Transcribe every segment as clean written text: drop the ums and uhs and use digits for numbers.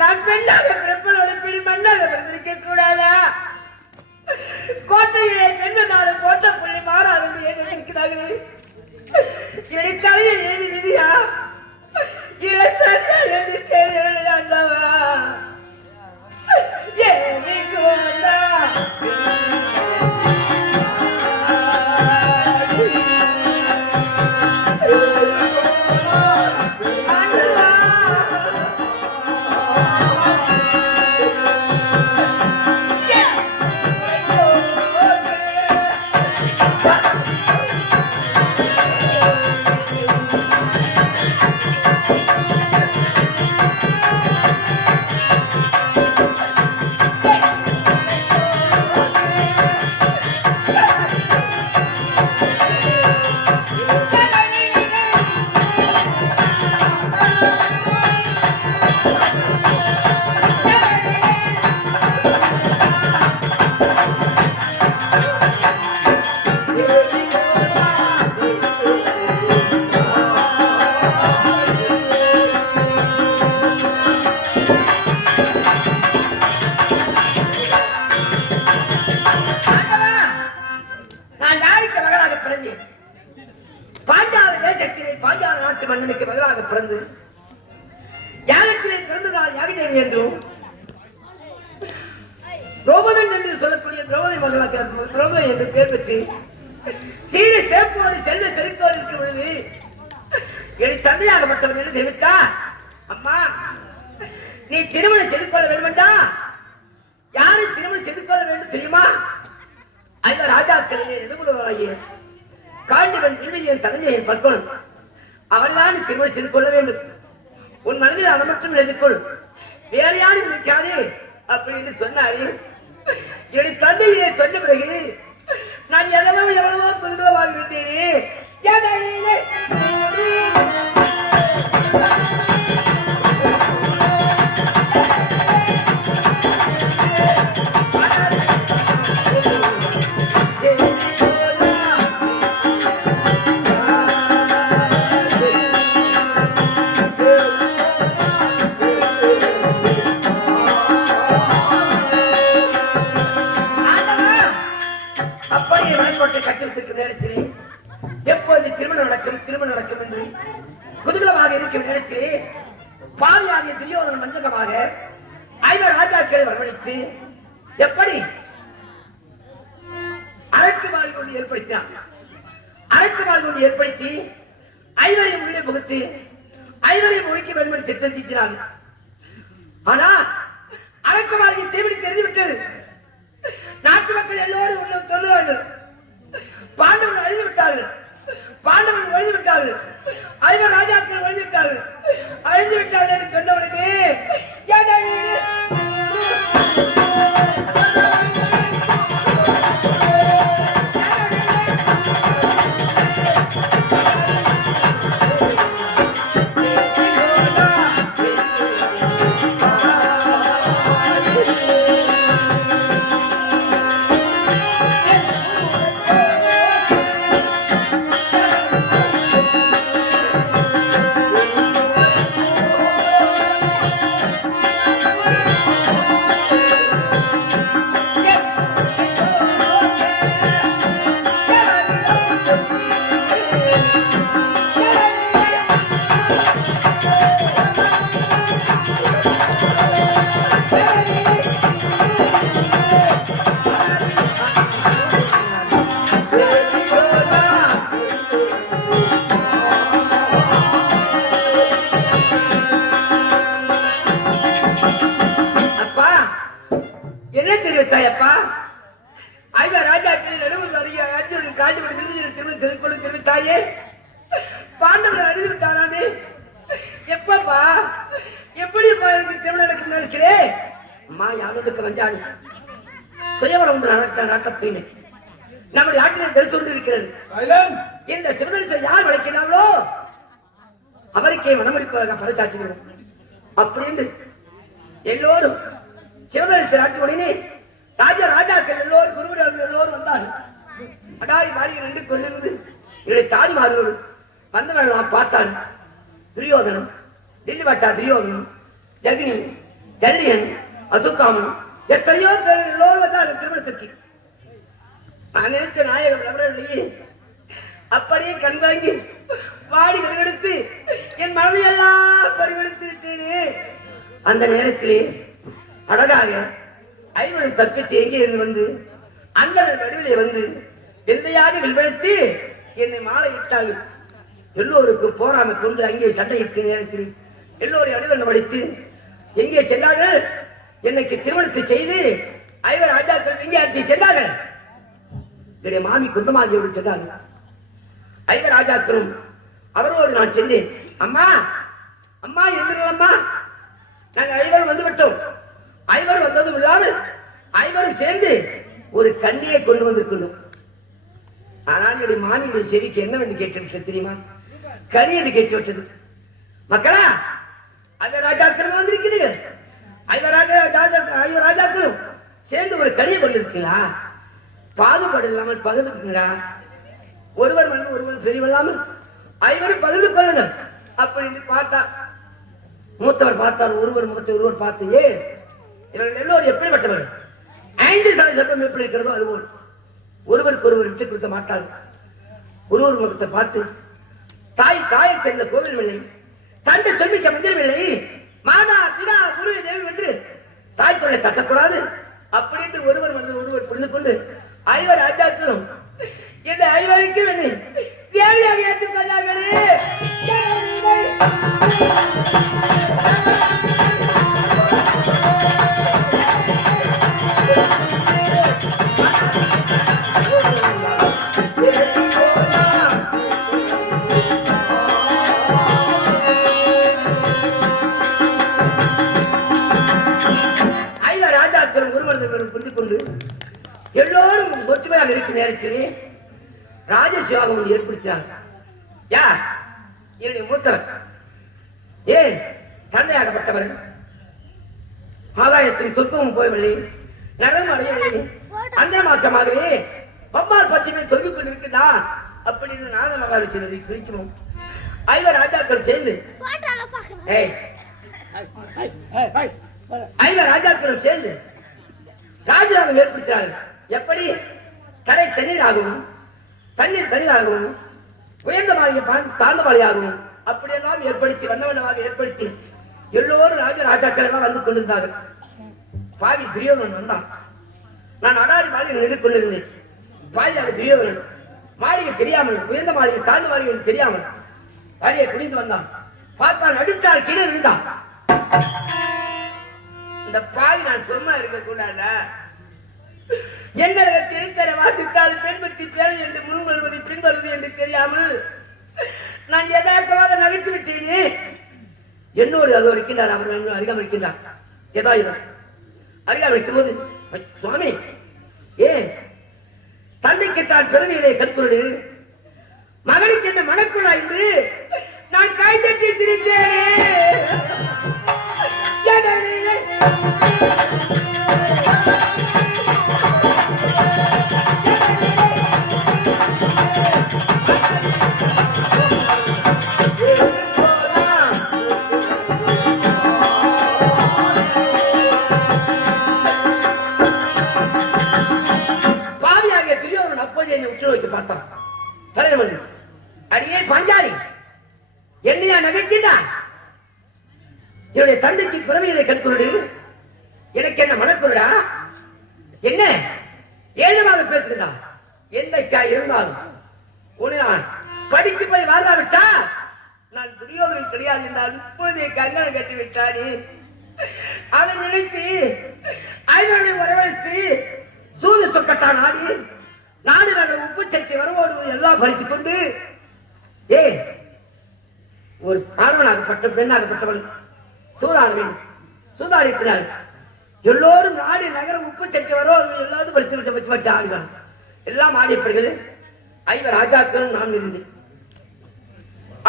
நான் பெண்ணாக பிறப்பதோடு பிடி மண்ணாக பிறந்திருக்க கூடாதா? கோட்டையிலே பெண்ணாலும் கோட்டை புள்ளி மாறாது இருக்கிறார்களே, இனி தலையில் ஏறி விதியா இல்ல சரியா என்று சேரவா ஏறி கொண்டா மன்னனுக்கு மகளாக பிறந்து யாகத்திலே பிறந்ததால் யாகதேவி என்றும் திரௌபதன் என்று சொல்லக்கூடிய திரௌபதி மகளாக திரௌபதி என்று பெயர் பெற்று சீரை சேப்போடு செல்வ செருக்கோடு இருக்கும் பொழுது என் தந்தையாகப்பட்டவன் என்று தெரிவித்தா, அம்மா நீ திருமணம் செய்து கொள்ள வேண்டும்டா. யாரை திருமணம் செய்து கொள்ள வேண்டும் தெரியுமா? அந்த ராஜாக்களிலே நெடுமுறையாகிய காண்டிவன் வில்வியின் தந்தையின் பற்பன் அவர்தான் திருமணம் செய்து கொள்ள வேண்டும். உன் மனதில் அதை மட்டும் எழுதிக்கொள், வேற யாரும் நினைக்காதே அப்படின்னு சொன்னாரு. என் தந்தையை சொன்ன பிறகு நான் எவ்வளவோ துன்பமாக இருந்தேனே. நேரத்திலே எப்போது திருமணம் நடக்கும் என்று குதூகலமாக இருக்கும் நேரத்திலே பாவியாகிய துரியோதனன் மஞ்சகமாக 5 ராஜாக்களை வரவழைத்து எப்படி அரக்கு மாறி கொண்டு ஏற்படுத்தினான். அரக்கு மாறி கொண்டு ஏற்படுத்தி 5 உள்ளே புகுத்து 5 ஒழிக்க வேண்டும் என்று திட்டம் தீட்டினான். ஆனால் அரக்கு மாளிகை தீவிரி தெரிந்துவிட்டது. நாட்டு மக்கள் எல்லோரும் ஒன்றும் சொல்லுவார்கள், பாண்டவர்கள் அழிந்து விட்டார்கள், பாண்டவர்கள் ஒழிந்து விட்டார்கள், 5 ராஜாக்கள் ஒழிந்து விட்டார்கள், அழிந்து விட்டார்கள் என்று சொன்னவனுக்கு தாயே பாண்டவர்கள் அழிந்து விட்டாராமே எப்பப்பா எப்படிப்பா எனக்கு திருமணம் நடக்கும் நினைக்கிறேன் அம்மா யாதவுக்கு வந்தாரு சுயவரம் நடக்கப்பீங்க நம்முடைய ஆட்டிலே தெரிந்து கொண்டிருக்கிறது இந்த சிவதரிசை யார் வளைக்கிறாங்களோ அவருக்கே மனமளிப்பதாக பறைச்சாற்றுகிறோம் அப்படின்னு எல்லோரும் சிவதரிசை நாட்டு உடனே ராஜாக்கள் எல்லோரும் குருவர்கள் எல்லோரும் வந்தார்கள் அடாரி மாறி ரெண்டு கொண்டிருந்து என்னுடைய தாதிமார்கள் வந்தவர்கள் நான் பார்த்தாரு துரியோதனம் தில்லிவாட்டா துரியோதனம் ஜெகினி ஜல்லியன் அசுக்காமன் எத்தனையோ பேர் எல்லோரும் வந்தார்கள் திருமணத்திற்கு நான் நினைத்த நாயகம் நபர்களே அப்படியே கண் வாங்கி பாடி கடுகெடுத்து என் மனதையெல்லாம் பறிவெடுத்து விட்டேனே அந்த நேரத்திலே அழகாக ஐவனும் தப்பித்து எங்கே இருந்து வந்து அந்த நடுவிலே வந்து எந்தையாக வில்வெடுத்து என்னை மாலை இட்டார்கள் எல்லோருக்கும் போராமை கொண்டு அங்கே சண்டையிட்ட நேரத்தில் எல்லோரும் அடிவண்ணம் அடித்து எங்கே சென்றார்கள் என்னைக்கு திருமணத்தை செய்து ஐவர் ராஜாக்கள் எங்கே அடித்து சென்றார்கள் என்னுடைய மாமி குந்தமாஜியோடு சென்றார்கள் ஐவர் ராஜாக்களும் அவரோடு நான் சென்றேன் அம்மா அம்மா இருந்தீங்களம்மா நாங்க ஐவரும் வந்து விட்டோம் ஐவர் வந்ததும் இல்லாமல் ஐவரும் சேர்ந்து ஒரு கண்ணியை கொண்டு வந்திருக்கணும் ஆனால் என்னுடைய மாமியுடைய செடிக்கு என்னவென்று கேட்டு தெரியுமா கனி என்று கேட்டு விட்டது மக்களா அந்த ராஜாக்களும் வந்திருக்கிறீர்கள் ஐவர் ராஜாக்களும் சேர்ந்து ஒரு கனியை கொண்டு இருக்கீங்களா பாகுபாடு இல்லாமல் பகிர்ந்துக்குங்களா ஒருவர் மண் ஒருவர் பெரியவல்லாமல் ஐவரும் பகிர்ந்து கொள்ளுங்கள் அப்படின்னு பார்த்தா மூத்தவர் பார்த்தார் ஒருவர் முகத்தை ஒருவர் பார்த்து இவர்கள் எல்லோரும் எப்படிப்பட்டவர்கள் 5% எப்படி இருக்கிறதோ அதுபோல் ஒருவருக்கு ஒருவர் விட்டுக் கொடுக்க மாட்டார்கள் ஒருவர் முகத்தை பார்த்து தாயை சேர்ந்த கோவில் இல்லை தந்தை சொல்லிக்க மந்திரமில்லை மாதா பிதா குரு தேவி என்று தாய் சொல்லை தட்டக்கூடாது அப்படின்ட்டு ஒருவர் வந்து ஒருவர் புரிந்து கொண்டு ஐவர் ராஜாக்களும் இந்த ஐவருக்கு வேண்டி தேவியாக ஏற்றுக் கொண்டார்களே எல்லோரும் ஒற்றுமையாக இருக்கும் நேரத்தில் ராஜசியோகம் ஏற்படுத்தினார் யார் என்னுடைய மூத்தவர் தந்தையாகப்பட்டவர் ஆதாயத்தின் சொத்தும் போயவில்லை நரம் அடையவில்லை அந்தமாக்கமாகவே பம்பால் பச்சைமை தொங்கிக் கொண்டிருக்கிறார் அப்படின்னு நாத மகாவிஷ்ணனை குறிக்கணும் ஐவர் ராஜாக்கள் சேர்ந்து ஐவர் ராஜாக்களும் சேர்ந்து ராஜாங்கம் ஏற்படுத்தினார்கள் எப்படி கரை தண்ணீராகவும் தண்ணீர் தண்ணீராகவும் உயர்ந்த மாளிகை தாழ்ந்த மாளிகையாகவும் அப்படியெல்லாம் ஏற்படுத்தி வண்ணமாக ஏற்படுத்தி எல்லோரும் ராஜாக்கள் எல்லாம் வந்து கொண்டிருந்தார்கள் பாவி துரியோதனன் வந்தான் நான் அடாரி மாளிகை நின்று கொண்டிருந்தேன் பாவியாக துரியோதனன் மாளிகை தெரியாமல் உயர்ந்த மாளிகை தாழ்ந்த மாளிகை தெரியாமல் வழியை குடிந்து வந்தான் பார்த்தான் அடித்தால் கீழே விழுந்தான் இந்த பாவி நான் சும்மா இருக்க கூடாத என்ன திரைத்தர வாசித்தால் பெண் பற்றி தேவை என்று முன் வருவது பின் வருவது என்று தெரியாமல் நான் யதார்த்தமாக நகைத்து விட்டேனே என்னோடு அது இருக்கின்றார் அவர் அருகாமல் இருக்கின்றார் ஏதாவது அருகாமல் இருக்கும்போது சுவாமி தந்தைக்கு தான் பெருமையிலே கற்கொண்டு மகனுக்கு என்ன மனக்குழா என்று நான் கை தட்டி சிரித்தேனே பார்த்தான் தலைவன் அடியே பாஞ்சாலி என்னையா நகைக்கின்றான் என்னுடைய தந்தைக்கு பிறமையிலே கற்கொண்டு எனக்கு என்ன மனக்குருடா என்ன ஏழுமாக பேசுகிறான் என்னைக்கா இருந்தாலும் உன்னை நான் படிக்கும்படி வாங்காவிட்டா நான் துரியோதனன் கிடையாது என்றால் இப்பொழுதே கண்ணனை கட்டி விட்டானே அதை நினைத்து ஐவனை வரவழைத்து சூது சொக்கட்டான் ஆடி நாடு நகர் உப்பு சட்டி வரவோடு எல்லாம் பறித்துக் கொண்டு ஏ ஒரு ஆணவனாகப்பட்ட பெண்ணாகப்பட்டவன் சூதாட வேண்டும். சூதாடிக்கிறார். எல்லோரும் நாடு நகரம் உப்பு சட்டி வரோ எல்லாரும் பறிச்சு ஆடுவாங்க. எல்லாம் ஆடிய பிறகு 5 ராஜாக்களும் நான் இருந்தேன்.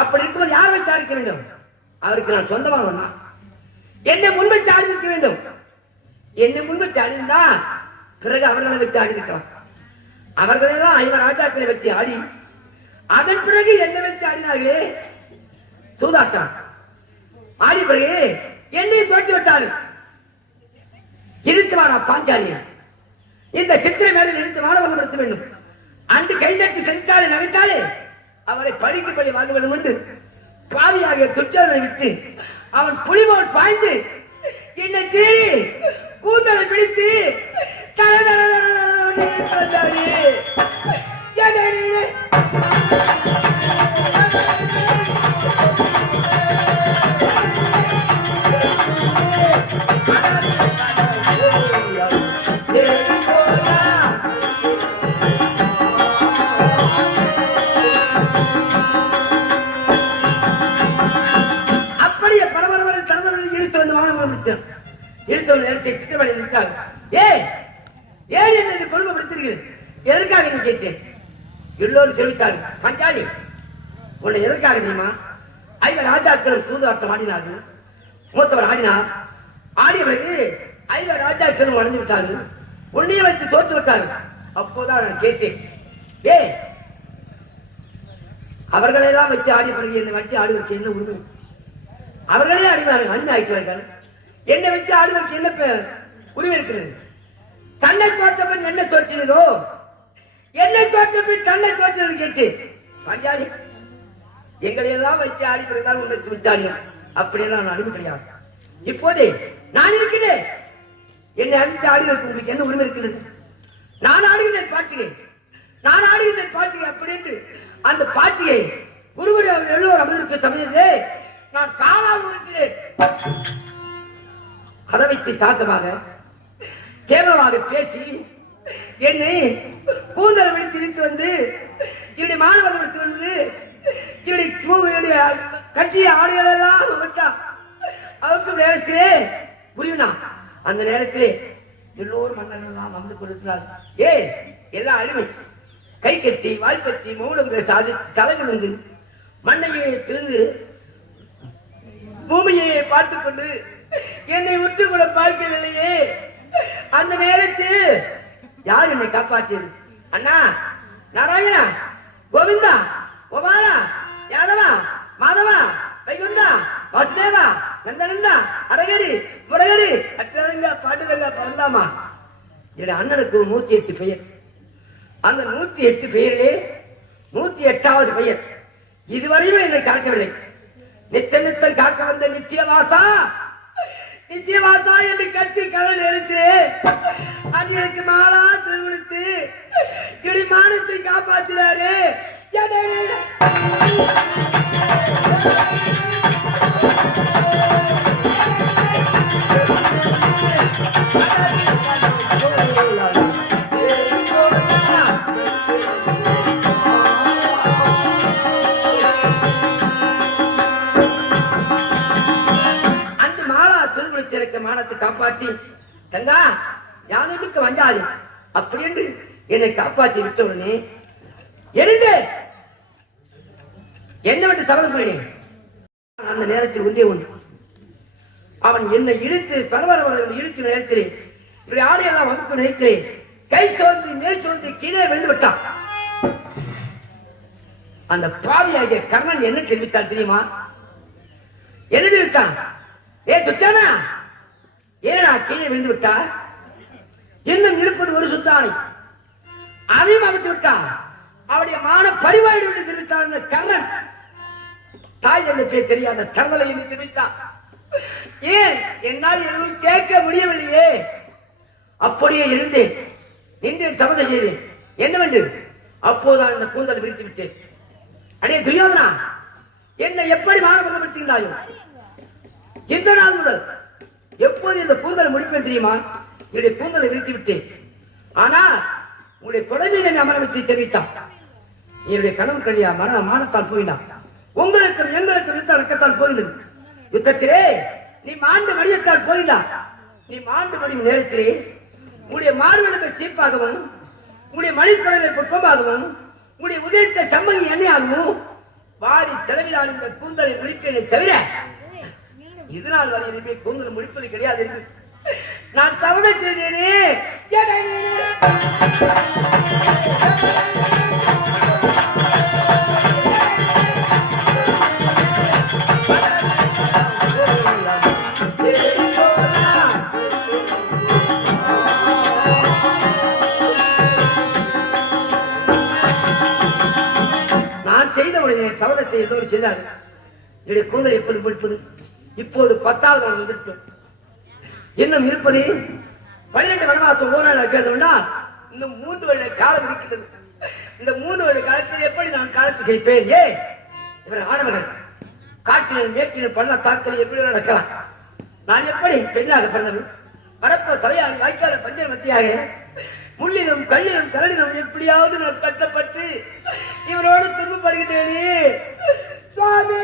அப்படி இருக்கும்போது யார் வச்சு ஆடிக்க வேண்டும்? அவருக்கு நான் சொந்தமாக என்னை முன்வச்சு ஆடி வைக்க வேண்டும். என்னை முன்வச்சு ஆடிந்தா பிறகு அவர்களை வச்சு ஆடி இருக்கலாம். அவர்களெல்லாம் 5 ராஜாக்களை வச்சு ஆடி அதன் பிறகு என்னை வச்சு ஆடினார்களே சூதாட்டம். ஆடி பிறகு என்னை தோற்றி விட்டார்கள். இழுத்துவாரா பாஞ்சாலி இந்த சித்திரை மேலே இழுத்து மாணவன்படுத்த வேண்டும். அன்று கைதட்டி செலுத்தாலே நகைத்தாலே அவரை பழிக்கு பழி வாங்க வேண்டும் என்று பாவியாக துச்சனை விட்டு அவன் புலிபோல் பாய்ந்து என்னை சீறி கூந்தலை பிடித்து தர தர எதற்காக கேட்டேன். எல்லோரும் தெரிவித்தார்கள். பஞ்சாலி உன்னை எதற்காக தெரியுமா? 5 ராஜாக்களும் சூதாட்டம் ஆடினார்கள். மூத்தவர் ஆடினார். ஆடிய பிறகு 5 ராஜாக்களும் வளர்ந்து விட்டார்கள். உன்னைய வச்சு தோற்று விட்டார்கள். அப்போதான் நான் கேட்டேன், ஏ அவர்களெல்லாம் வச்சு ஆடிய பிறகு என்னை வச்சு ஆடுவதற்கு என்ன உரிமை? அவர்களே அடிவார்கள், அடிமையாக்கிறார்கள். என்னை வச்சு ஆடுவதற்கு என்ன உரிமை இருக்கிறது? தன்னை தோற்றவன் என்ன தோற்றினோ? என்னை தோற்றபின் தன்னை தோற்றது கேட்டு பஞ்சாலி எங்களை எல்லாம் வச்சு ஆடி பிறந்தால் உன்னை விட்டாடியும் அப்படியெல்லாம் நான் அடிமை கிடையாது. இப்போதே நான் இருக்கிறேன். என்னை அடித்து ஆடுவதற்கு உங்களுக்கு என்ன உரிமை இருக்கிறது? நான் ஆடுகின்றேன் பாட்சிகை, நான் ஆடுகின்றேன் பாட்சிகை அப்படி என்று அந்த பாட்சிகை குருகுரு எல்லோரும் அமர்ந்திருக்க சமயத்திலே நான் காணாமல் இருக்கிறேன். அதை வைத்து சாக்கமாக கேவலமாக பேசி என்னை கூந்தல் விடுத்து இழுத்து வந்து என்னுடைய மாணவர்கள் விடுத்து வந்து என்னுடைய கட்டிய ஆடைகள் எல்லாம் அமைத்தா அவருக்கு நேரத்திலே புரியுனா அந்த நேரத்திலே எல்லோரும் மன்னர்கள் எல்லாம் வந்து கொடுக்கிறார். ஏ எல்லாம் அடிமை கை கட்டி வாய்ப்பத்தி மௌனம் சாதி தலைகள் வந்து மண்ணையை திறந்து பூமியை பார்த்துக் கொண்டு என்னை உற்று கூட பார்க்கவில்லையே. அந்த நேரத்தில் யார் என்னை காப்பாற்றியது? அண்ணா, நாராயணா, கோவிந்தா, கோபாலா, யாதவா, மாதவா, வைகுந்தா, வாசுதேவா, நந்தனந்தா, அடகரி, முரகரி, அற்றரங்க, பாட்டுரங்க, பரந்தாமா. என்னுடைய அண்ணனுக்கு 108 பெயர். அந்த 108 பெயரிலே 108வது பெயர் இதுவரையும் என்னை காக்கவில்லை. நித்த நித்தம் காக்க வந்த நித்தியவாசா, நித்தியவாசா என்று கத்தி கடல் எடுத்து அன்னைக்கு மாலா திருவிடுத்து இப்படி மானத்தை காப்பாற்றினாரு. மானத்தை காப்பாற்றி தங்கா யாதொடுக்க வந்தாது அப்படி என்று என்னை காப்பாற்றி விட்டவுடனே எழுந்து என்னவென்று சபதம் பண்ணினேன். அந்த நேரத்தில் ஒன்றே ஒன்று, அவன் என்னை இழுத்து பரவரவர்கள் இழுத்து நேரத்திலே இப்படி ஆடையெல்லாம் வகுப்பு நினைத்தே கை சோர்ந்து மேல் சோர்ந்து கீழே விழுந்து விட்டான். அந்த பாவியாகிய கர்ணன் என்ன தெரிவித்தால் தெரியுமா? என்ன தெரிவித்தான்? ஏ துச்சானா, ஏனா கீழே விழுந்து விட்டார், இன்னும் இருப்பது ஒரு சுத்தானை, அதையும் அமைத்து விட்டார். அவருடைய மான பரிவாய்டு என்று தெரிவித்தார். அந்த கர்ணன் தாய் தந்தை பேர் தெரியாத தங்களை என்று தெரிவித்தான். ஏன் என்னால் எதுவும் கேட்க முடியவில்லையே. அப்படியே இருந்தேன், நின்று சபதம் செய்தேன். என்னவென்று அப்போதான் இந்த கூந்தலை விரித்து விட்டேன். அடே துரியோதனா, என்னை எப்படி மானபங்கப்படுத்துகிறாயோ? இந்த நாள் முதல் எப்போது இந்த கூந்தலை முடிப்பேன் தெரியுமா? என்னுடைய கூந்தலை விரித்து விட்டேன். ஆனால் உங்களுடைய தொடர்பு என்னை அமர வைத்து தெரிவித்தான். என்னுடைய கணவன் கழியா மானத்தால் போயினான். உங்களுக்கும் எங்களுக்கும் யுத்தம் நடக்கத்தால் போயினது. யுத்தத்திலே நீ மாண்டு மடியத்தால் போயினா. நீ மாண்டு மடியும் நேரத்திலே உங்களுடைய மார்பெலும்பை சீப்பாகவும் உங்களுடைய மணிக்குழலை புட்பமாகவும் உங்களுடைய உதயத்தை சம்மங்கி எண்ணெயாகவும் வாரி தலைவிதான் இந்த கூந்தலை முடிப்பேனை தவிர இதனால் வரை இனிமே கூந்தல் முடிப்பது கிடையாது என்று நான் சபதம் செய்தேனே. நான் செய்த உடனே சபதத்தை எல்லோரும் செய்தார்கள். என்னுடைய கூந்தல் எப்போது முடிப்பது? இப்போது 10வது நாள் வந்துவிட்டோம். இன்னும் இருப்பது 12 வனவாசம் ஓராள் இருக்கிறதுனால் இன்னும் 3 வருட காலம் இருக்கிறது. இந்த 3 வருட காலத்தில் எப்படி நான் காலத்தை கழிப்பேன்? ஏன் இவர் ஆடவர்கள் காட்டிலும் மேற்றிலும் பண்ண தாக்கல் எப்படி நடக்கலாம்? நான் எப்படி பெண்ணாக பிறந்தவன்? வரப்ப தலையாடி வாய்க்கால பஞ்சர் மத்தியாக முள்ளிலும் கல்லிலும் கரடிலும் எப்படியாவது நான் கட்டப்பட்டு இவரோடு திரும்பப்படுகின்றேனே. சுவாமி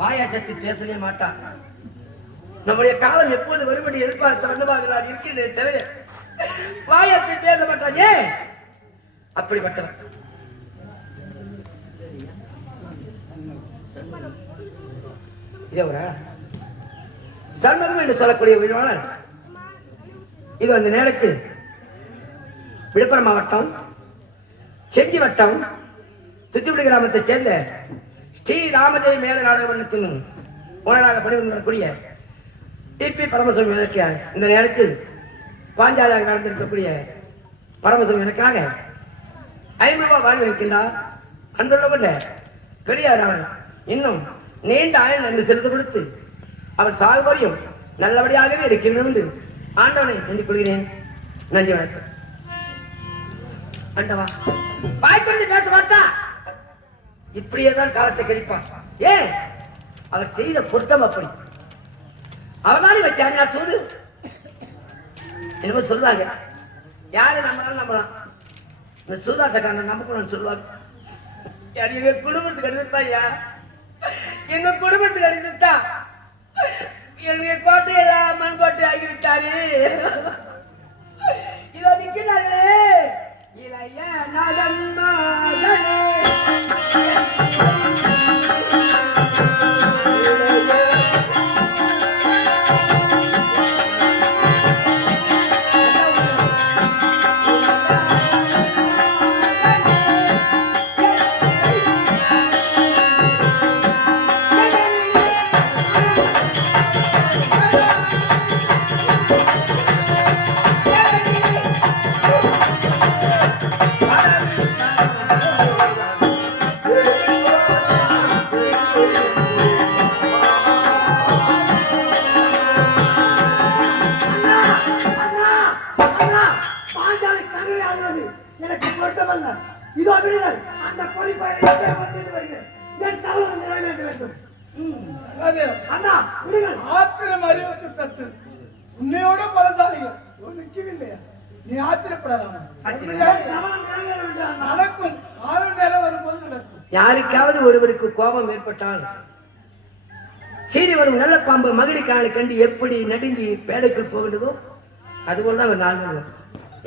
வாயாசத்து பேசவே மாட்டான். நம்முடைய காலம் எப்போது வரும்படி எதிர்பார்த்து வண்ணமாகிறார் இருக்கிறதே தவிர வாயத்தை பேச மாட்டான். ஏன் அப்படிப்பட்டவன்? சண்முகம் என்று சொல்லக்கூடிய உயிராளர் இது அந்த நேரத்தில் விழுப்புரம் மாவட்டம் செஞ்சி வட்டம் துத்துக்குடி கிராமத்தைச் சேர்ந்த ஸ்ரீ ராமதேவி மேல நாடக மன்றத்தின் ஓனராக பணிபுரியக்கூடிய டிபி பரமசிவம் எனக்கு இந்த நேரத்தில் பாஞ்சாலியாக நடந்திருக்கக்கூடிய பரமசிவம் எனக்காக 5 ரூபாய் வாங்கி வைக்கின்றார். அன்புள்ள கொண்ட பெரியார் அவன் இன்னும் நீண்ட ஆயுள் என்று செலுத்த கொடுத்து அவன் சாகுபடியும் நல்லபடியாகவே இருக்கின்றோம் என்று ஆண்டவனை வேண்டிக் கொள்கிறேன். நன்றி, வணக்கம். ஆண்டவா பாய்ச்சல் பேச மாட்டா, இப்படியேதான் காலத்தை கழிப்பான். ஏன் அவர் செய்த பொருத்தம் அப்படி. அவனாலே வச்சான் யார் சூது என்னமோ சொல்லுவாங்க. யாரு நம்மளால நம்பலாம்? இந்த சூதாட்டக்காரன் நம்பக்கூடாதுன்னு சொல்லுவாங்க. எங்க குடும்பத்துக்கு எடுத்துட்டா ஐயா, எங்க குடும்பத்துக்கு எடுத்துட்டா என்னுடைய கோட்டையெல்லாம் மண்கோட்டை ஆகிவிட்டாரு. இதோ நிற்கிறார்களே இளைய நகன் மகனே உன்னையோட பலசாலிகள் நிற்கவில்லையா? நீ ஆத்திரப்படாத, நடக்கும். யாருக்காவது ஒருவருக்கு கோபம் ஏற்பட்டால் சீறி வரும் நல்ல பாம்பு மகிழி காலை கண்டு எப்படி நடுங்கி பேடைக்குள் போகின்றதோ அதுபோல் தான் ஒரு நாள் வரும்.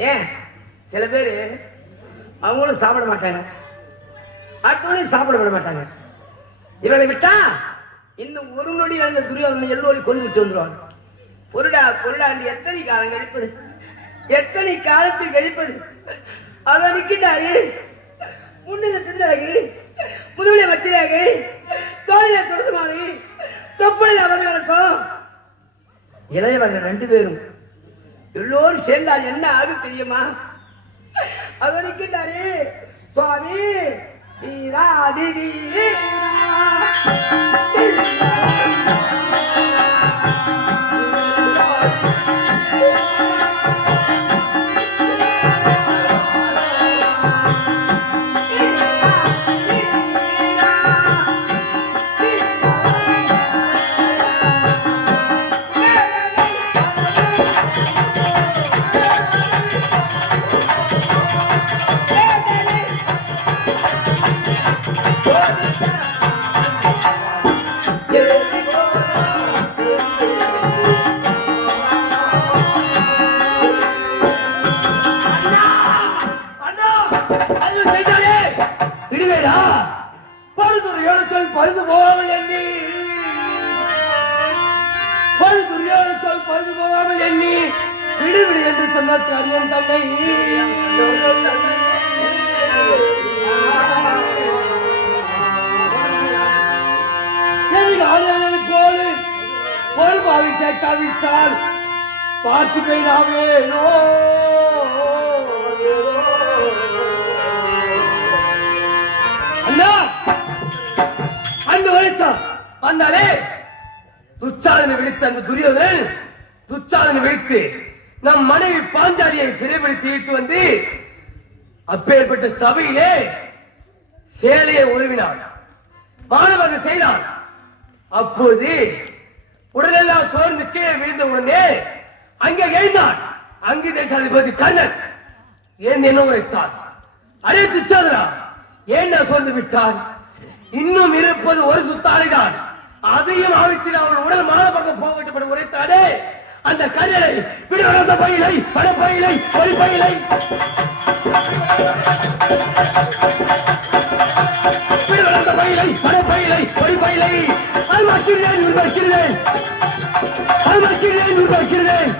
ஏன் சில பேர் அவங்களும் சாப்பிட மாட்டாங்க, அடுத்தவனையும் சாப்பிட விட மாட்டாங்க. இவனை விட்டா இன்னும் ஒரு நொடி அந்த துரியோதனை எல்லோரையும் கொண்டு விட்டு வந்துடுவாங்க. பொருடா பொருடாண்டு எத்தனை காலம் கழிப்பது, எத்தனை காலத்தில் கழிப்பது. அதை நிற்கின்றாரு முன்னில பின்னழகு முதுகுல வச்சிராகு தோழில துளசுமாறு தொப்புளில் அவர்களுக்கும் இளையவர்கள் 2 பேரும் எல்லோரும் சேர்ந்தால் என்ன ஆகு தெரியுமா? அதை நிற்கின்றாரு சுவாமி வீரா பழுது போகாமல் எண்ணி விடுவிடு என்று சொன்ன அரியன் தன்னை போல ஒரு பாவி சேர்க்காவிட்டால் பார்த்து பெய்தாவேனோ. அண்ணா அங்கு வரைத்தான் வந்தாலே துச்சாதனை விடுத்த அந்த துரியோதனன் துச்சாதனை விடுத்து நம் மனைவி பாஞ்சாலியை சிறைப்படுத்தி இழுத்து வந்து அப்பேற்பட்ட சபையிலே சேலையை உருவினான், மாணவர்கள் செய்தான். அப்போது உடலெல்லாம் சோர்ந்து கீழே விழுந்த உடனே அங்கே எழுந்தான் அங்கு தேசாதிபதி கண்ணன் என்ன உரைத்தான். அரே துச்சாதனா ஏன் சோர்ந்து விட்டான்? இன்னும் இருப்பது ஒரு சுத்தாலைதான், அதையும் ஆவித்து அவன் உடல் மான பக்கம் போக வேண்டும் உரைத்தானே. அந்த கரியலை விடுவந்த பயிலை படப்பயிலை ஒரு பயிலை விடுவந்த பயிலை படப்பயிலை ஒரு பயிலை அது மறுக்கிறேன் உருவாக்கிறேன் அது மறுக்கிறேன் உருவாக்கிறேன்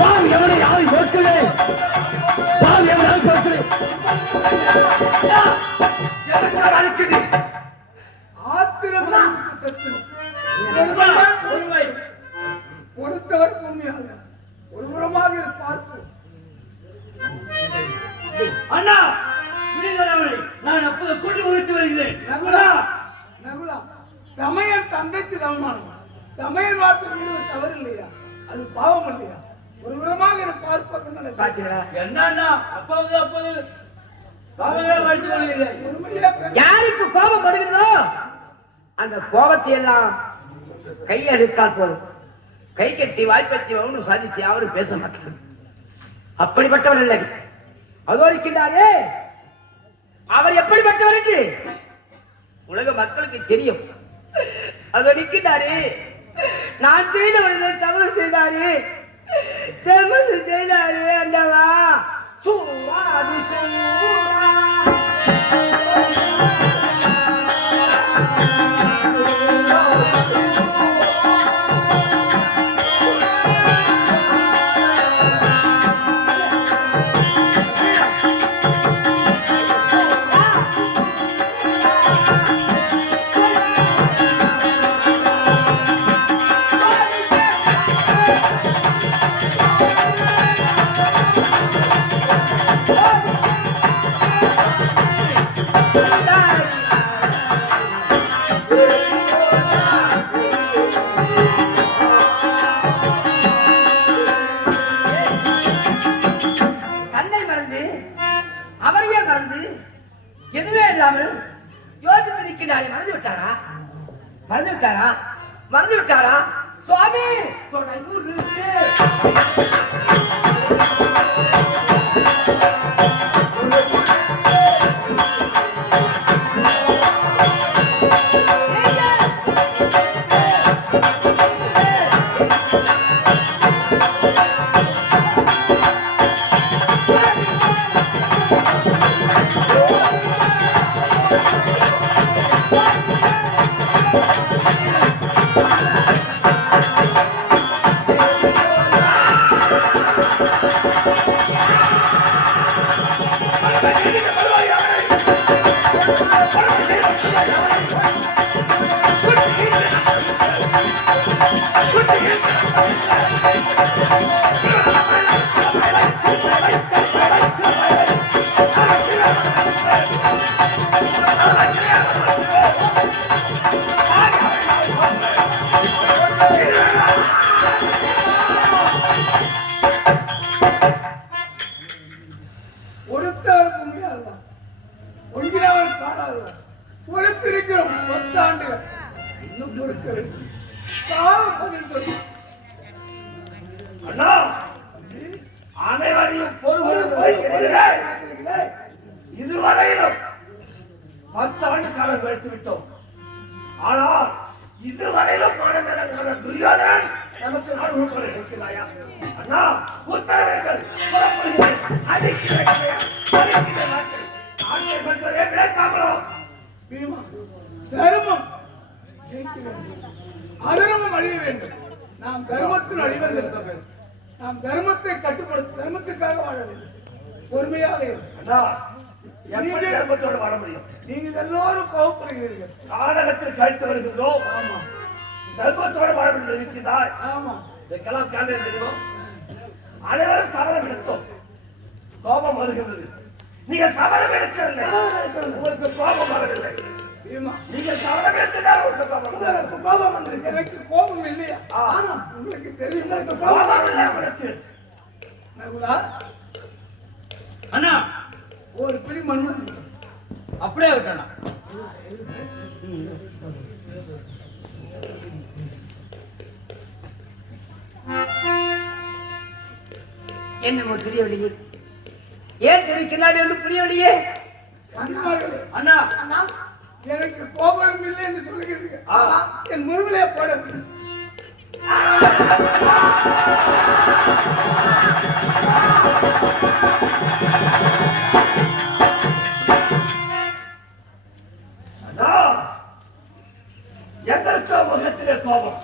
பால் எவனை யாரை போக்குறேன் பால் எவனை போக்குறேன் அழைக்குது பொறுத்தவர் பூமியாக ஒருபுறமாக பார்ப்போம். அண்ணா விடுதலை நான் அப்போது கொண்டு உழைத்து வருகிறேன். நகுலா நகுலா தமையன் தந்தைக்கு சமமானம். தமையன் வார்த்தை மீறுவது தவறு இல்லையா? அது பாவம் இல்லையா? ஒருபுறமாக பார்ப்போம். என்ன அப்போது யாருக்கு கோபம் படுகிறதோ அந்த கோபத்தை எல்லாம் கையெழுத்தால் போதும். கை கட்டி வாய்ப்பத்தி ஒன்றும் சாதிச்சு யாரும் பேச மாட்டாங்க. அப்படிப்பட்டவர் இல்லை. அதோ இருக்கின்றாரே அவர் எப்படிப்பட்டவர் என்று உலக மக்களுக்கு தெரியும். அதோ நிற்கின்றாரே நான் செய்தவர்கள் தவறு செய்தாரே செல்வது செய்தாரே அண்டவா சூரா மறந்து விட்டாரா சுவாமி? ஒருத்தவர் பூமியால்தான் ஒன்றினவர் காணாதவர் பொறுத்திருக்கிறோம் 10 ஆண்டுகள் இன்னும் பொறுக்க வேண்டும். பதில் சொல்லு. அண்ணா அனைவரையும் இதுவரையிலும் 10 ஆண்டு காலம் கழித்து விட்டோம். ஆனால் இதுவரையிலும் மாணவர்கள் துரியோதனன் நமக்கு அனுகூலம் இருக்கிறாயா? அண்ணா உத்தரவுகள் தர்மம் அதர்மம் அழிய வேண்டும். நாம் தர்மத்தில் அழிவந்திருக்க நாம் தர்மத்தை கட்டுப்படுத்த தர்மத்துக்காக வாழ வேண்டும். பொறுமையாக தர்மத்தோடு வாழ முடியும். நீங்கள் எல்லோரும் கோபப்படுகிறீர்கள். காலகத்தில் கழித்து வருகின்றோம். ஆமா தர்மத்தோடு வாழ முடியும் இருக்கிறாய். ஆமா இதற்கெல்லாம் காரணம் தெரியும். அனைவரும் சபதம் எடுத்தோம். கோபம் வருகிறது. நீங்கள் சபதம் எடுக்கவில்லை. உங்களுக்கு கோபம் வரவில்லை. நீங்கள் சபதம் எடுத்ததால் உங்களுக்கு கோபம் வந்திருக்கு. எனக்கு கோபம் இல்லையா? ஆனா உங்களுக்கு தெரியும் எனக்கு கோபம் இல்லை. உங்களுக்கு அண்ணா ஒரு பிடி மண் அப்படியே விட்டண்ணா. என்னமோ தெரியவில்லையே, ஏன் தெரிவிக்கிறார் என்று புரியவில்லையே. அண்ணா எனக்கு கோபம் இல்லை என்று சொல்லுகிறீங்க. என் முதுகிலே போட எங்களுக்கோ முகத்திலே கோபம்,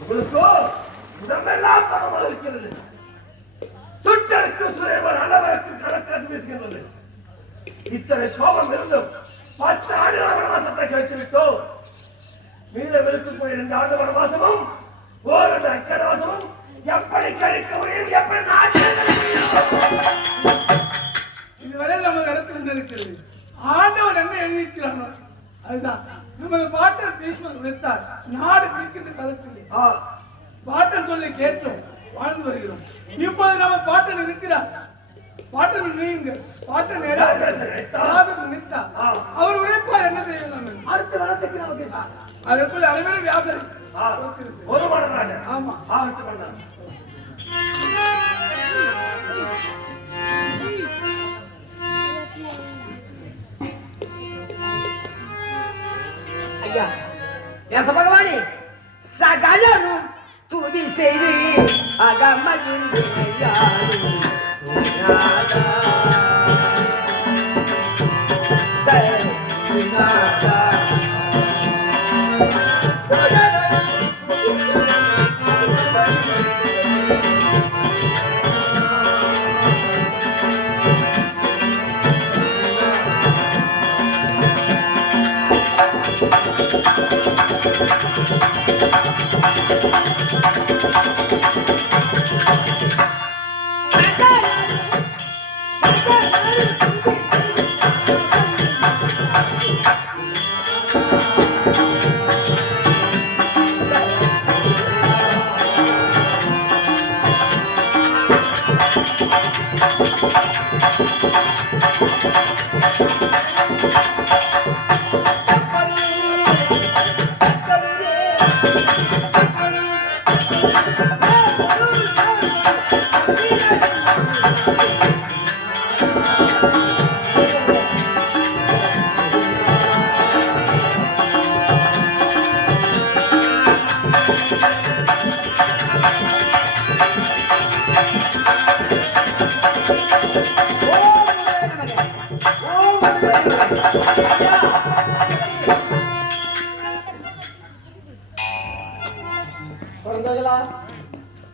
உங்களுக்கோ உடம்பெல்லாம் கோபமாக இருக்கிறது. துட்டருக்கு சுயவர் அளவருக்கு கணக்கு வீசுகின்றது. இத்தனை கோபம் இருந்தும் 10 ஆண்டு வனவாசத்தை கழித்து விட்டோம். மீதம் இருக்கக்கூடிய 2 ஆண்டு வனவாசமும் ஓரிரு அக்கரவாசமும் எப்படி கழிக்க முடியும்? எப்படி இதுவரை நம்ம இடத்தில் இருக்கிறது. ஆண்டவன் என்ன எழுதியிருக்கிறானோ அதுதான். நமது பாட்டன் பீஷ்மர் உழைத்தார். நாடு பிடிக்கின்ற காலத்தில் பாட்டன் சொல்லி கேட்டோம், வாழ்ந்து வருகிறோம். இப்போது நம்ம பாட்டன் இருக்கிறார். பாட்டன் நீங்க பாட்டன் நினைத்தா அவர் உழைப்பார். என்ன செய்யலாம்? அடுத்த வளத்துக்கு நமக்கு அதற்குள் அனைவரும் வியாபாரி ஒரு மாடலாக. ஆமா ஆகத்து பண்ணாங்க. ஐயா ஏச பகவானே, சகலரும் துதி செய்து அகமகிழ்ந்து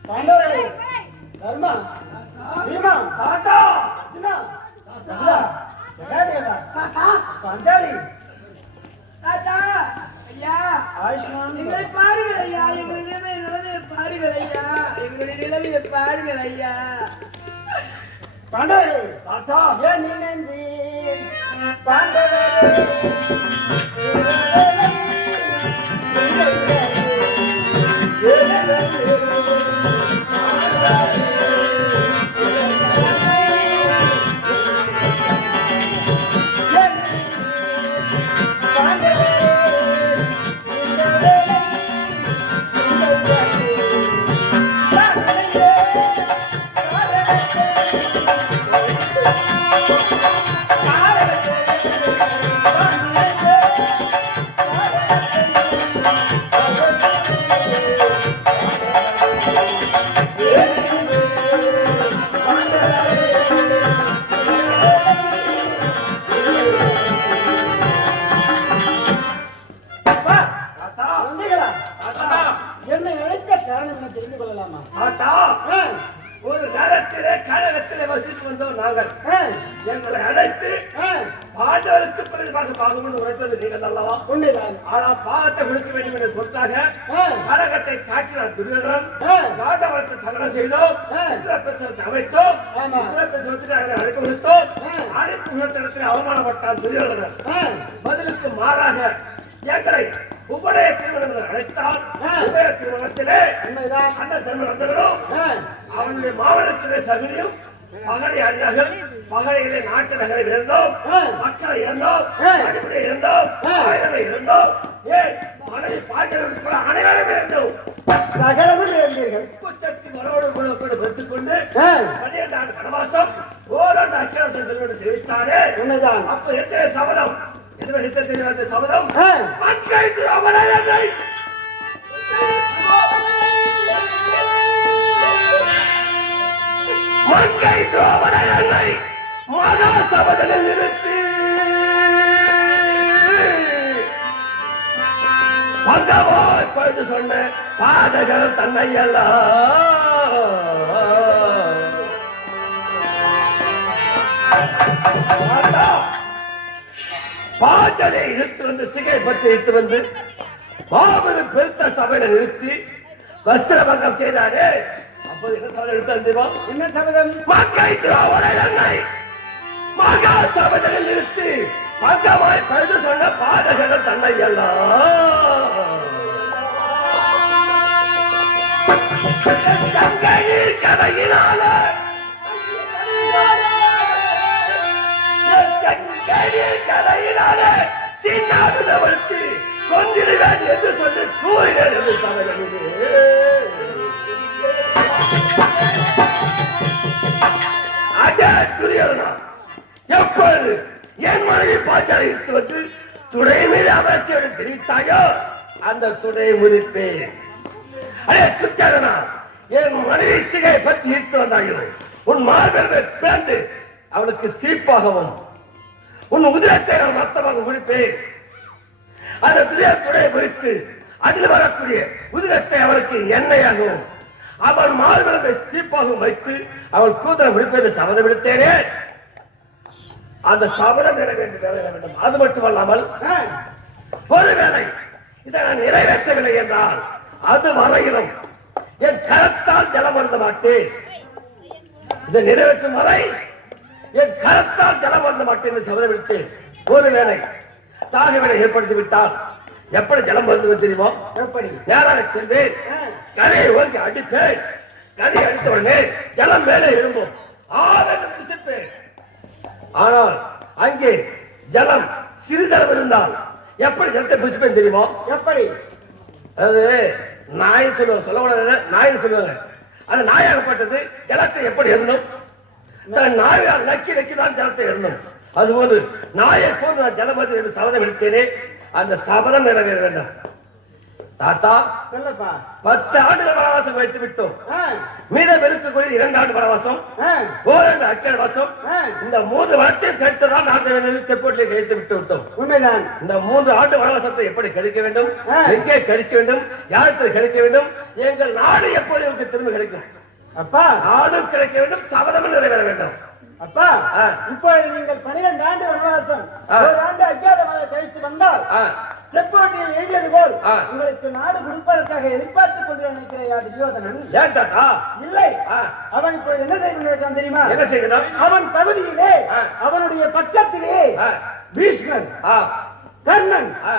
பாண்டவர்களே, தர்மா, பீமா, தாத்தா, அர்ஜுனா, ஜெகதேவா, பாஞ்சாலி, தாத்தா, ஐயா, ஆயுஷ்மான், எங்களை பாருங்கள் ஐயா, எங்களுடைய நிலைமையை பாருங்கள் ஐயா, எங்களுடைய நிலைமையை பாருங்கள் ஐயா. பாண்டவர்களே, தாத்தா, ஏன் நினைந்தேன் என்ன நினைத்த காரணம் என தெரிந்து கொள்ளலாமா? ஒரு நேரத்திலே கழகத்திலே வசித்து வந்தோம் நாங்கள். எங்களை அழைத்து பாண்டவருக்கு பிறகு பாகமுன்னு உரைத்தது நீங்கள் அல்லவா? உண்மைதான். ஆனா பாகத்தை கொடுக்க வேண்டும் என்று பொறுத்தாக கழகத்தை காட்டினார் துரியோதனன். பாண்டவரத்தை தகனம் செய்தோம், பிரசவத்தை அமைத்தோம், பிரசவத்துக்கு அழைப்பு கொடுத்தோம். அழைப்பு கொடுத்த அவமானப்பட்டான் துரியோதனன். பதிலுக்கு மாறாக எங்களை உபடைய திருமணங்கள் அழைத்தால் உபய திருமணத்திலே அந்த திருமணத்திலும் அவனுடைய மாவட்டத்திலே சகுனியும் மகளை அணியாக மகளை நாட்டு நகரை இழந்தோம், மக்களை இழந்தோம், அடிப்படை இழந்தோம், ஆயுதங்களை இழந்தோம், ஏன் மனைவி பாய்ச்சலுக்கு கூட அனைவரும் இழந்தோம். உப்புச்சக்தி மரோடு கூட பெற்றுக் கொண்டு 12 ஆண்டு வனவாசம் ஓராண்டு அத்தியாவசியம் செல்வது தெரிவித்தாரே. அப்ப எத்தனை சபதம் என்ன சபதம் மங்கை துரோபனை மங்கை துரோபனை மகா சபதனை நிறுத்தி பங்கவாய் பழுது சொன்ன பாதகர் தன்னை பாஜனை இழுத்து வந்து சிகை பற்றி இழுத்து வந்து மாபெரும் பெருத்த சபையில நிறுத்தி வஸ்திரபங்கம் செய்தாரே. அப்போது என்ன சபதம் எடுத்தா? என்ன சபதம்? மங்கை துரோபனை மகா சபதனை நிறுத்தி பங்கமாய் பழுது சொன்ன பாதகர் தன்னை கதையினால கதையினாலே சின்னாடுவதற்கு கொண்டிருவேன் என்று சொல்லி கூறினேன். அதே துரியோதனா எப்பொழுது என் மனைவி பாய்ச்சலை இழுத்து வந்து துணை மீது அமைச்சரை தெரிவித்தாயோ அந்த துணை முறிப்பேன். அதே துச்சேதனா என் மனைவி சிகை பற்றி இழுத்து வந்தாயோ உன் மார்பை பிறந்து அவளுக்கு சீப்பாகவும் உன் உதிரத்தை நான் மொத்தமாக முடிப்பேன். அந்த துணை குறித்து அதில் வரக்கூடிய உதிரத்தை அவளுக்கு எண்ணெயாகவும் அவன் மார்பை சீப்பாகவும் வைத்து அவள் கூதலை முடிப்பதை சபதம் எடுத்தேனே. அந்த சபதம் நிறைவேற்ற வேண்டும். அது மட்டுமல்லாமல் ஒருவேளை இதை நான் நிறைவேற்றவில்லை என்றால் அது வரையிலும் என் கரத்தால் ஜலம் அருந்த மாட்டேன். இதை நிறைவேற்றும் வரை என் கரத்தால் ஜலம் அருந்த மாட்டேன் என்று சபதம் எடுத்தேன். ஒருவேளை தாகவினை ஏற்படுத்தி விட்டால் எப்படி ஜலம் வந்து தெரியுமோ? எப்படி? நேராக செல்வேன், கரையை ஓங்கி அடிப்பேன். கரையை அடித்த உடனே ஜலம் மேலே எழும்பும், ஆதரவு புசிப்பேன். ஆனால் அங்கே ஜலம் சிறிதளவு இருந்தால் எப்படி ஜலத்தை புசிப்பேன் தெரியுமோ? எப்படி? அதாவது நாய் சொல்லுவாங்க, சொல்லக்கூடாது, நாயின்னு சொல்லுவாங்க. அந்த நாயாகப்பட்டது ஜலத்தை எப்படி இருந்தும் நாயால் நக்கி நக்கிதான் ஜலத்தை இருந்தும். அதுபோது நாயை போது நான் ஜலமதி என்று சபதம் எடுத்தேனே. அந்த சபதம் நிறைவேற வேண்டும். தாத்தா சொல்லப்பா, 10 ஆண்டுகள் வனவாசம் வைத்து விட்டோம். மீதம் இருக்கக்கூடிய 2 ஆண்டு வனவாசம், ஓராண்டு அக்கிரவாசம். இந்த 3 வருடத்தையும் கழித்துதான் நாட்டு செப்போட்டில் கழித்து விட்டு விட்டோம். உண்மைதான். இந்த 3 ஆண்டு வனவாசத்தை எப்படி கழிக்க வேண்டும், எங்கே கழிக்க வேண்டும், யாருக்கு கழிக்க வேண்டும், எங்கள் நாடு எப்போது எனக்கு திரும்ப கிடைக்கும்? அப்பா, நாடும் கிடைக்க வேண்டும், சபதமும் நிறைவேற வேண்டும். அப்பா, இப்போ நீங்கள் 12 ஆண்டு வனவாசம், ஒரு ஆண்டு அஜ்ஞாதமாக கழித்து வந்தால் செப்போட்டியில் எழுதியது போல் ஆ. உங்களுக்கு நாடு கொடுப்பதற்காக எதிர்பார்த்துக் கொண்டு நினைக்கிறையா துரியோதனன்? ஏன் தாத்தா? இல்லை, ஆ. அவன் இப்ப என்ன செய்கிறான் தெரியுமா? என்ன செய்யணும்? அவன் பகுதியிலே ஆ. அவனுடைய பக்கத்திலே ஆ. பீஷ்மர், ஆ. கர்ணன், ஆ.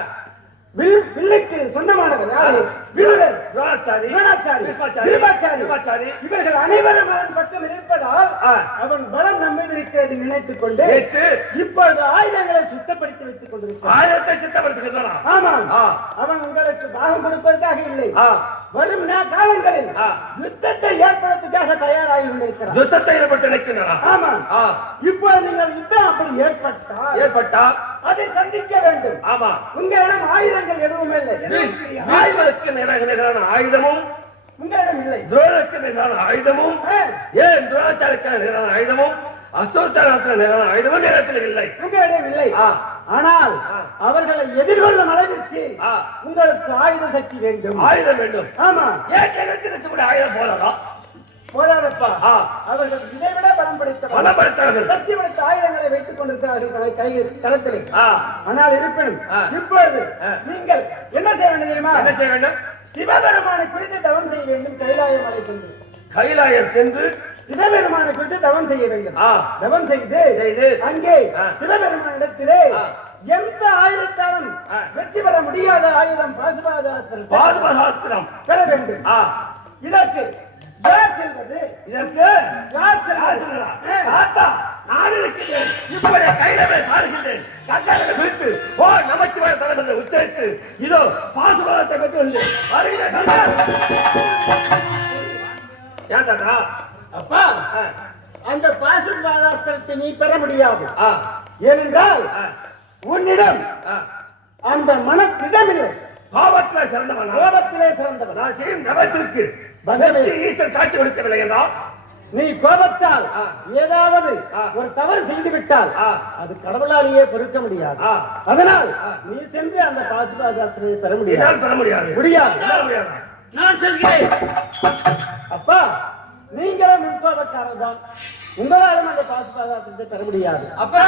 வில்லுக்கு சொந்தமானவர் யாரு? வில்லுடர், துரோணாச்சாரி, துரோணாச்சாரி, பீஷ்மாச்சாரி, கிருபாச்சாரி, கிருபாச்சாரி. இவர்கள் அனைவரும் அவன் பக்கம் இருப்பதால் ஆ. அவன் பலம் நம்மீது இருக்கிறது நினைத்துக் கொண்டு ஏற்று இப்பொழுது ஆயுதங்களை சுத்தப்படுத்தி வைத்துக் கொண்டிருக்கிறான். ஆயிரத்தை சித்தப்படுத்துகிறானா? ஆமாம், ஆ. அவன் உங்களுக்கு பாகம் கொடுப்பதற்காக இல்லை, ஆ. வரும் காலங்களில் ஆ. யுத்தத்தை ஏற்படுத்துவதற்காக தயாராகி கொண்டிருக்கிறான். யுத்தத்தை ஏற்படுத்த நினைக்கிறானா? ஆமாம், ஆ. இப்போது நீங்கள் யுத்தம் அப்படி ஏற்பட்டால் ஏற்பட்டா? அதை சந்திக்க வேண்டும். ஆமா. உங்களிடம் ஆயுதங்கள் எதுவும் இல்லை. ஆயுதருக்கு நிகரான ஆயுதமும் உங்களிடம் இல்லை. துரோணருக்கு நிகரான ஆயுதமும் ஆ, ஏன் துரோணாச்சாரிக்கு நிகரான ஆயுதமும் அசோச்சாரத்துக்கு நிகரான ஆயுதமும் நேரத்தில் இல்லை. உங்களிடம் இல்லை. ஆ. ஆனால் ஆ. அவர்களை எதிர்கொள்ளும் அளவிற்கு ஆ. உங்களுக்கு ஆயுத சக்தி வேண்டும். ஆயுதம் வேண்டும். ஆமா, ஏன் கிழக்கு கூட ஆயுதம் போதாதா? போதாதப்பா. ஆ. அவர்கள் இதைவிட பலம் படைத்தவர்கள், பலப்படுத்தார்கள். சக்தி படைத்த ஆயுதங்களை வைத்துக் கொண்டிருக்கிறார்கள் களத்திலே. ஆ. ஆனால் இருப்பினும் ஆ. இப்பொழுது ஆ. நீங்கள் என்ன செய்ய வேண்டும் தெரியுமா? என்ன செய்ய வேண்டும்? சிவபெருமானை குறித்து தவம் செய்ய வேண்டும். கைலாய மலை சென்று கைலாயம் சென்று சிவபெருமானை குறித்து தவம் செய்ய வேண்டும். ஆ. தவம் செய்து செய்து அங்கே ஆ. சிவபெருமானிடத்திலே ஆ. எந்த ஆயுதத்தாலும் ஆ. வெற்றி பெற முடியாத ஆயுதம் பாசுபாதாஸ்திரம் பாதுபாசாஸ்திரம் பெற வேண்டும். ஆ. இதற்கு யார் செல்வது? இதற்கு யார் யார் செல்வது? சொல்றா? தாத்தா, நான் இருக்கிறேன். இப்படி கையிலே சாடுகின்றேன். கட்டளை விட்டு ஓ நமச்சிவாய தலைவரை உச்சரித்து இதோ பாசுபாதத்தை பற்றி வந்து வருகிறேன். ஏன் தாத்தா? அப்பா, ஆ. அந்த பாசுபாதாஸ்திரத்தை நீ பெற முடியாது. ஆ. ஏனென்றால் ஆ. உன்னிடம் ஆ. அந்த மனத்திடமில்லை. கோபத்திலே சிறந்தவன் நான். கோபத்திலே சிறந்தவன். நான் செய்யும் நபத்திற்கு பகவே. ஈஸ்வரன் சாட்சி கொடுக்கவில்லை என்றால் நீ கோபத்தால் ஆ. ஏதாவது ஆ. ஒரு தவறு செய்து விட்டால் ஆ. அது கடவுளாலேயே பொறுக்க முடியாது. ஆ. அதனால் ஆ. நீ சென்று அந்த பாசுபாதாஸ்திரத்தை பெற என்னால் முடியாது. பெற முடியாது. முடியாது. என்னால் முடியாது. நான் செல்கிறேன். அப்பா, நீங்களும் முன்கோபக்காரர் தான். உங்களாலும் அந்த பாசுபாதாஸ்திரத்தை பெற முடியாது. அப்பா,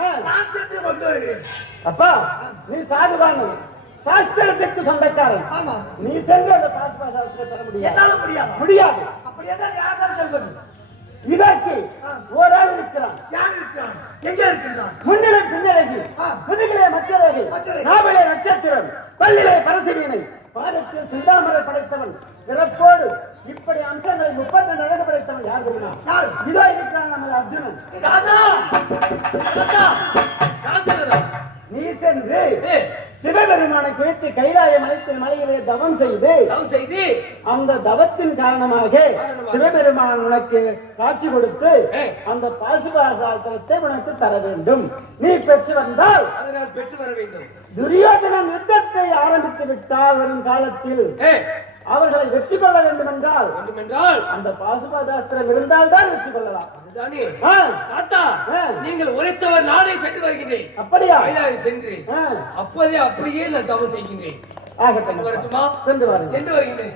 ஆ. நான் சென்று கொண்டு வருகிறேன். அப்பா, நீ சாதுவானவன், சாஸ்திரத்திற்கு சொந்தக்காரன். ஆமா. நீ சென்று அந்த பாசுபாதாஸ்திரத்தை பெற முடியாது. என்னால முடியாது. முடியாது. அப்படி என்றால் யார் தான் செல்வது? இதற்கு ஓராள் இருக்கிறான். யார் இருக்கிறான்? எங்கே இருக்கின்றான்? முன்னிலை பின்னழகி, ஆ. முதுகிலே மச்சரேகை, மச்சரேகை. நாவிலே நட்சத்திரம், பல்லிலே பரசவீனை, பாதத்தில் சிந்தாமரை படைத்தவன், பிறப்போடு இப்படி அம்சங்களை 32 அழகு படைத்தவன் யார் தெரியுமா? யார்? இதோ இருக்கிறான் நமது அர்ஜுனன். தாத்தா, தாத்தா, நான் செல்கிறேன். நீ சென்று ஏய், சிவபெருமானை குறித்து கைலாய மலையிலே தவம் செய்து தவம் செய்து அந்த தவத்தின் காரணமாக சிவபெருமான் உனக்கு காட்சி கொடுத்து ஏய். அந்த பாசுபாசாஸ்திரத்தை உனக்கு தர வேண்டும். நீ பெற்று வந்தால் அதை நான் பெற்று வர வேண்டும். துரியோதனன் யுத்தத்தை ஆரம்பித்து விட்டால் வரும் காலத்தில் ஏய், அவர்களை வெற்றி கொள்ள வேண்டும் என்றால் வேண்டுமென்றால் அந்த பாசுபாதாஸ்திரம் இருந்தால்தான் வெற்றி கொள்ளலாம். அதுதானே. ஆ, தாத்தா, ஆ. நீங்கள் உரைத்தவர் நானே சென்று வருகின்றேன். அப்படியா? கைலாயம் சென்று ஆ, அப்போதே அப்படியே நான் தவம் செய்கின்றேன். ஆகட்டும். சென்று வரட்டுமா? சென்று வாருங்கள். சென்று வருகின்றேன்.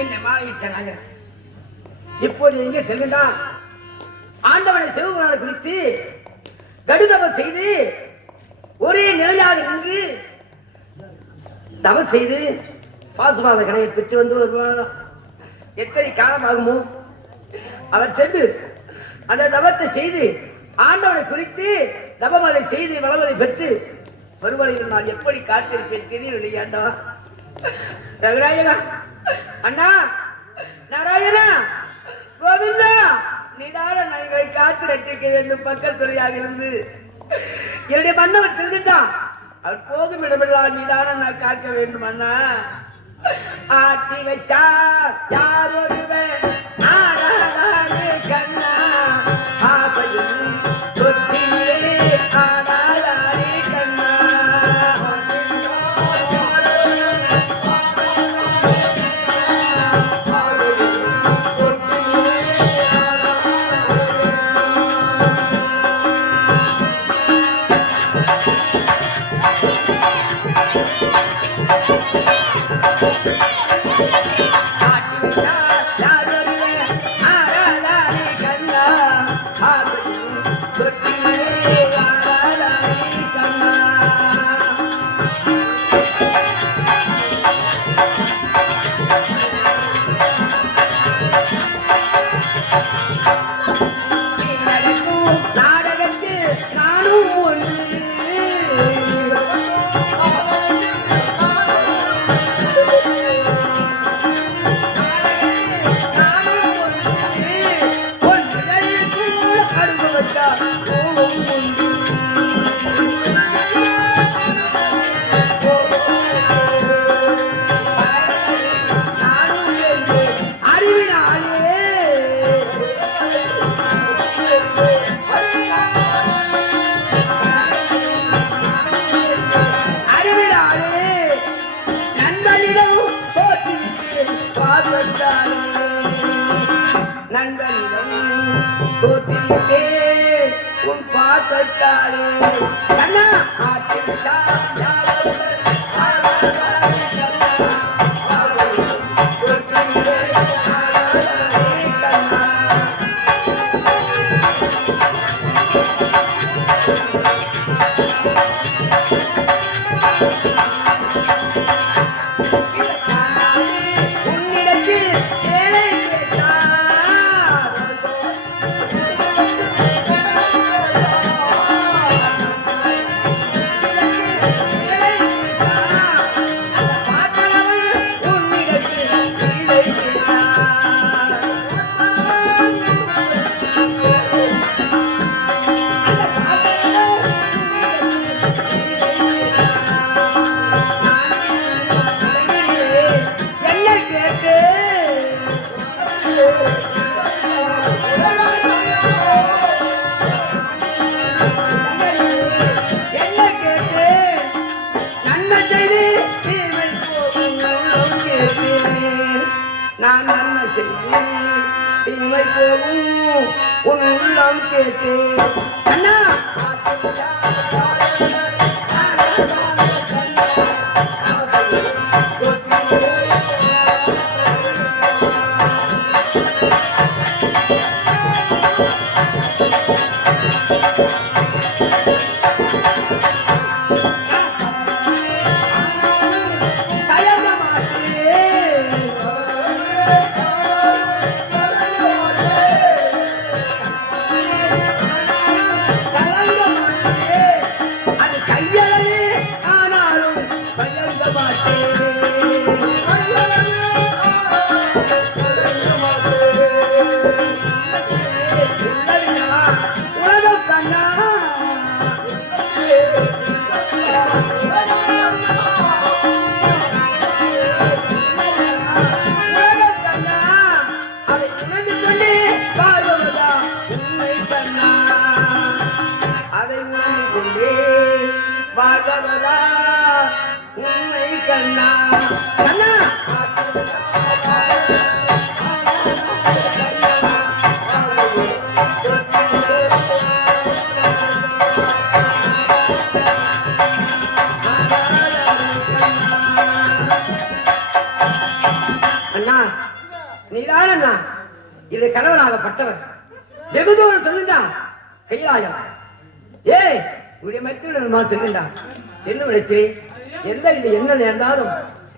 என்னை மாறிவிட்டாங்க. இப்போது எங்கே செல்லுதான்? ஆண்டவனை சிவபெருமானை குறித்து கடுதவம் செய்து ஒரே நிலையாக நின்று தவம் செய்து பாசுபாத கணையை பெற்று வந்து வருவார். எத்தனை காலம் ஆகுமோ? அவர் சென்று அந்த தவத்தை செய்து ஆண்டவனை குறித்து தவமதை செய்து வளமதை பெற்று வருவதையில் நான் எப்படி காத்திருப்பேன் தெரியவில்லை. ஆண்டவா, ரகுராயனா, அண்ணா, நாராயணா, கோவிந்தா, நீதான எங்களை காத்து ரட்சிக்க வேண்டும். பக்கல் துறையாக இருந்து என்னுடைய மன்னவர் செல்கின்றான். அவர் போகும் இடமெல்லாம் நீதான நான் காக்க வேண்டும். அண்ணா, ஆட்டி வைச்சார் யார் ஒருவர் ஆடாதானே கண்ணா, ஆபையும் தொட்டிலே ஆடாதானே கண்ணா. ஆட்டி வைச்சார் யார் ஒருவர் நண்பனிடம் தோற்றிருக்கேன் உன் பாசத்தாலே கண்ணா ஆத்திருச்சா நான் நன்மை செய்தேன் தீமை போகும் உன் உள்ளம் கேட்டேன் அண்ணா வாழ்வதா உண்மை கண்ணா கண்ணா அண்ணா நீதான் அண்ணா இது கணவனாகப்பட்டவன் வெகு தூரம் சொல்லுண்டா கைலாயம் ஏய் உடைய மைத்திரிடமா சொல்லுண்டா சின்ன விளைச்சி எந்த இது என்ன நேர்ந்தாலும்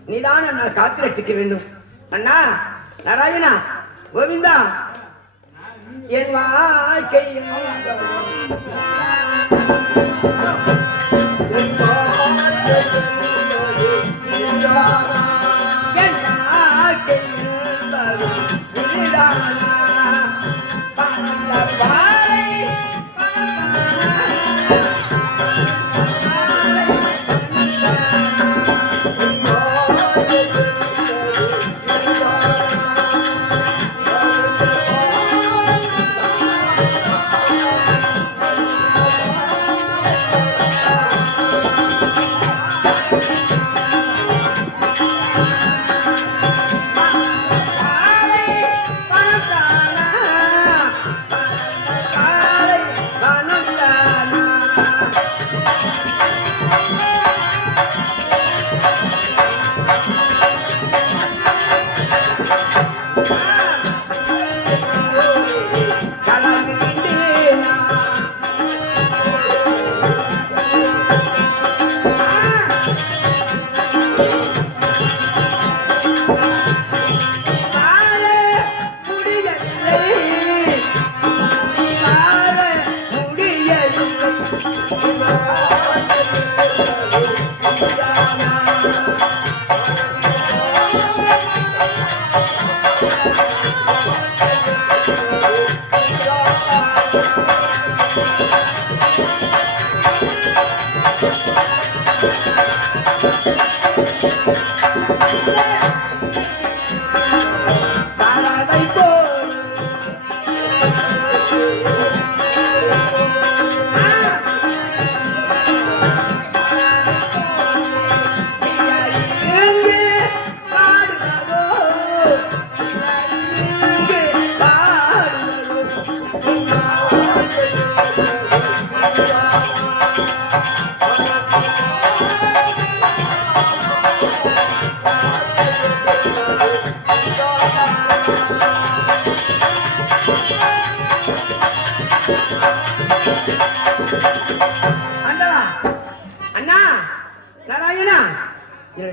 நீதான் அண்ணா காத்து ரட்சிக்க வேண்டும் அண்ணா நாராயணா கோவிந்தா என் வாழ்க்கையில்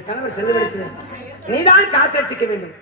கணவர் செல்ல விடுத்து நீதான் காத்து ரட்சிக்க வேண்டும்.